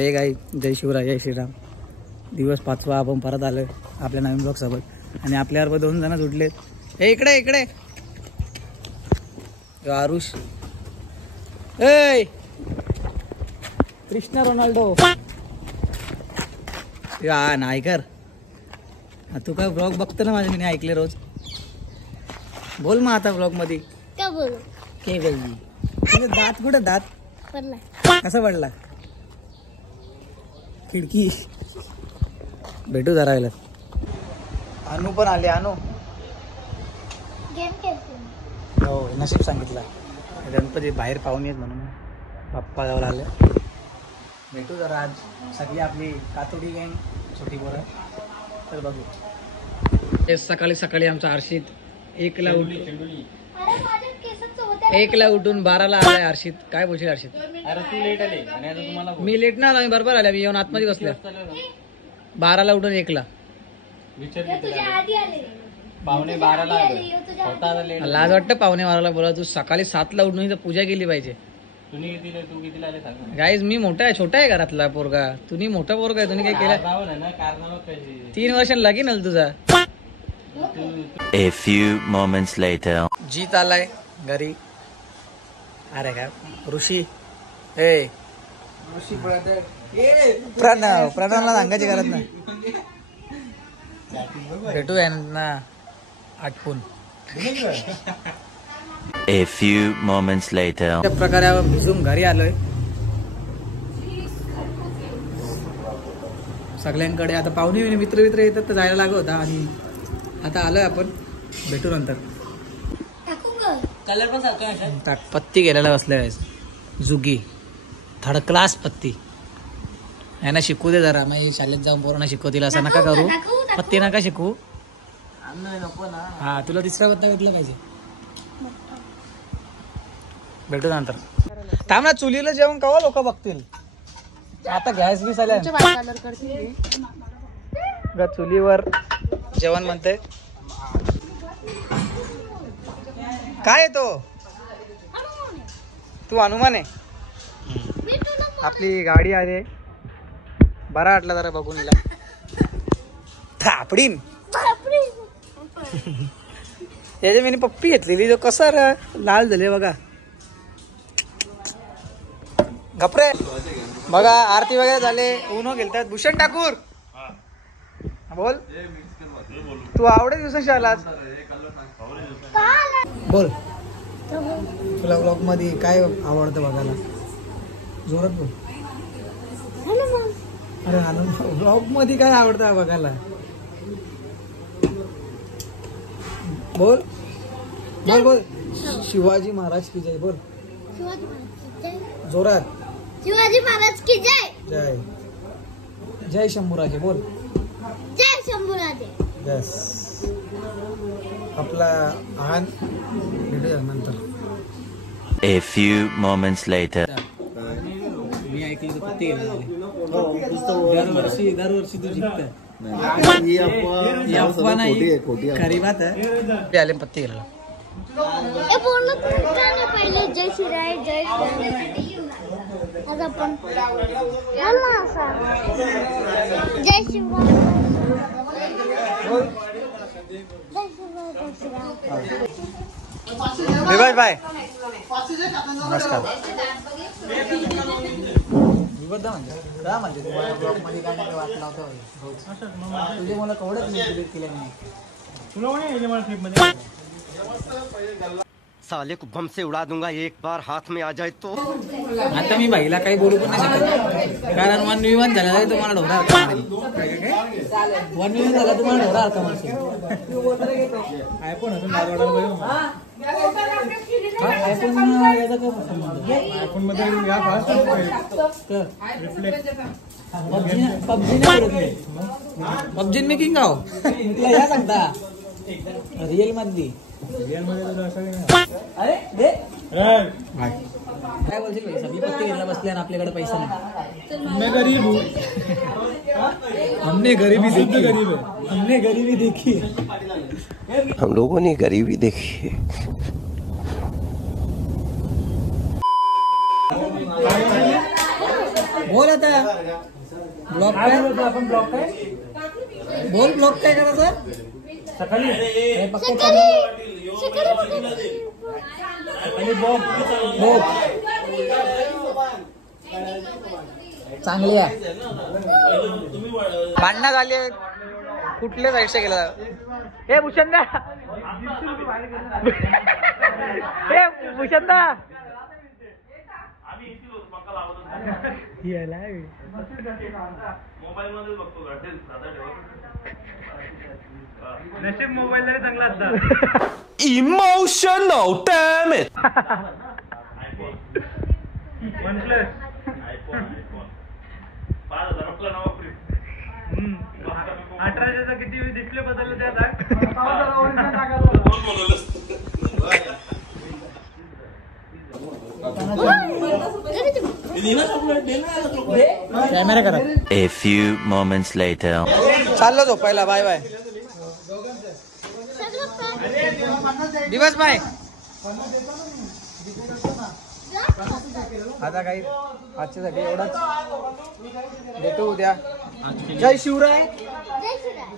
हे गाई जय शिवराय जय श्रीराम. दिवस 5वा आपण परत आलोय आपल्या नवीन ब्लॉग सोबत आणि आपल्याबरोबर 2 जण जुडलेत. हे इकडे इकडे आरुष ए कृष्णा रोनाल्डो हा नायकर. तू काय ब्लॉग बघतो ना माझे, मी ऐकले रोज. बोल मग आता ब्लॉग मध्ये काय बोलू के बाई तुझे दात कुठे दात पडला कसा पडला खिडकी. भेटू जरा. अनु पण आले. अनु गेम खेळतो. हो नशीब सांगितलं गणपती बाहेर पाहुणे आहेत म्हणून पप्पा जवळ आले. भेटू जरा आज सगळी आपली कातोडी गँग छोटी पोरं. तर बघू. सकाळी सकाळी आमचा हर्षित 1ला उठून 12ला आलाय. हर्षित काय बोलशील हर्षित? अरे तू लेट आले आणि आता तुम्हाला मी लेट ना आला, बरोबर आल्या. मी येऊन आतमध्ये बसल्या 12ला उठून 1ला. पावणे 12ला आले. लाज वाटतं पावणे 12ला बोला. तू सकाळी 7ला उठून इथं पूजा केली पाहिजे. तू कितीला आले सांग. गाईज मी मोठा आहे, छोटा आहे घरातला पोरगा. तुम्ही मोठा पोरगा आहे. तुम्ही काय केलं? 3 वर्ष लगीन आलं तुझा. A few moments later. जीत आलाय घरी. अरे काय ऋषी ए प्रणवला सांगायची गरज नाही. भेटू यांना आटपून. A few moments later. त्या प्रकारे आपण भिजून घरी आलोय सगळ्यांकडे. आता पाहुणे मित्र येतात तर जायला लागत होता आणि आता आलोय आपण. भेटू नंतर. कलर पण सारखा पत्ती गेलेला बसल्या जुगी थर्ड क्लास पत्ती. यांना शिकू दे जरा. मग शाळेत जाऊन पोरांना शिकवतील. असं नका करू. पत्ती नका शिकू. हा तुला 3रा पत्ता घेतला पाहिजे. भेटू नंतर. थांब ना. चुलीला जेवण कवा लोक बघतील. आता गॅस बी आल्या. चुलीवर जेवण म्हणते. काय आहे तो? तू हनुमान आहे. आपली गाडी आहे. बरा वाटला जरा बघून हिला. थापडीन याच्या मी पप्पी घेतलेली. जो कसा लाल झाले बघा. गपरे बघा. आरती वगैरे झाले. उनो गेलतात. भूषण ठाकूर बोल. तू आवडे दिवसाशी आलास. बोल तुला ब्लॉग मध्ये काय आवडतं बघायला? जोरात बोल. अरे ब्लॉग मध्ये काय आवडतं बघायला? बोल बोल बोल. शिवाजी महाराज की जय बोल. जोरात. शिवाजी महाराज की जय. जय जय शंभूराजे बोल. जय शंभूराजे. यस. आपला आहान भेटूया नंतर. A few moments later. मी ऐकलं पत्ती दरवर्षी तू जिंकत. खरी बात आहे. आले पत्ती गेला. पहिले जय शिवराय जय आज आपण जय शिवराय विभाष बाय नमस्कार. म्हणजे तुम्हाला ब्लॉग मध्ये काय नाही वाटलं होतं. तुझे मला कवडच नाही डिलीट केलं नाही. साले को बम से उड़ा दूंगा एक बार हाथ में आ जाए तो. आता मी भाईला काही बोलू पण नाही शकत कारण 1v1 झाला तुम्हाला ढोरा हलका मारेल. 1v1 झाला तुम्हाला ढोरा हलका मारशील. आयफोन असून आयफोन मध्ये पबजी मी किंग आहो. या सांगता रिअल मध्ये काय बोलशील? सगळी पत्ती घ्यायला बसले आणि आपल्याकडे पैसा नाही. मैं गरीब हूँ. हमने गरीबी देखी. गरीब है. हमने गरीबी देखी. हम लोगों ने गरीबी देखी है. बोल आता ब्लॉक काय आपण ब्लॉक काय बोल ब्लॉक काय करायचं सकाळी आणि बोल चांगली आहे भांडणं झाली कुठलेच आयुष्य गेलं हे भूषणदा हे भूषणदा नशीब मोबाईल तरी चांगला असता Emotional, damn it! OnePlus 1800चा किती डिस्प्ले बदललं त्यात कॅमेरा करा A few moments later. चाललो झोपायला बाय बाय दिवस बाय आता काही आजच्यासाठी एवढंच भेटू उद्या जय शिवराय जय शिवराय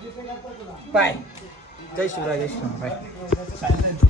बाय जय शिवराय बाय